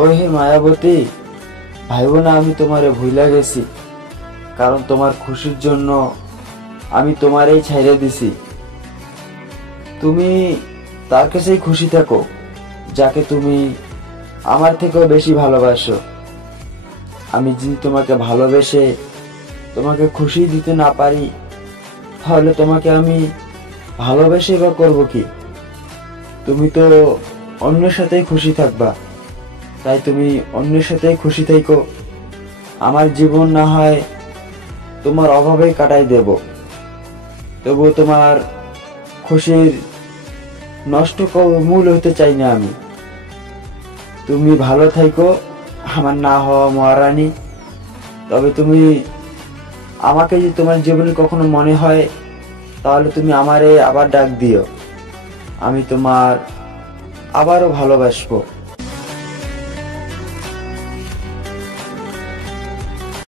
ও হে Mayawati, vibe না আমি তোমারে ভুইলা গেছি, কারণ তোমার খুশির জন্য আমি তোমারেই ছাইড়ে দিছি। তুমি তার কাছেই খুশি থাকো যাকে তুমি আমার থেকেও বেশি ভালোবাসো। আমি যদি তোমাকে ভালোবেসে তোমাকে খুশি দিতে না পারি, তাহলে তোমাকে আমি ভালোবেসে বা করবো কি? তুমি তো অন্যের সাথেই খুশি থাকবা, তাই তুমি অন্যের সাথেই খুশি থাকো। আমার জীবন না হয় তোমার অভাবেই কাটাই দেব, তবুও তোমার খুশির নষ্ট মূল হতে চাই না আমি। তুমি ভালো থাকো আমার না হওয়া মহারানী। তবে তুমি আমাকে যদি তোমার জীবনে কখনো মনে হয়, তাহলে তুমি আমারে আবার ডাক দিও, আমি তোমার আবারও ভালোবাসবো।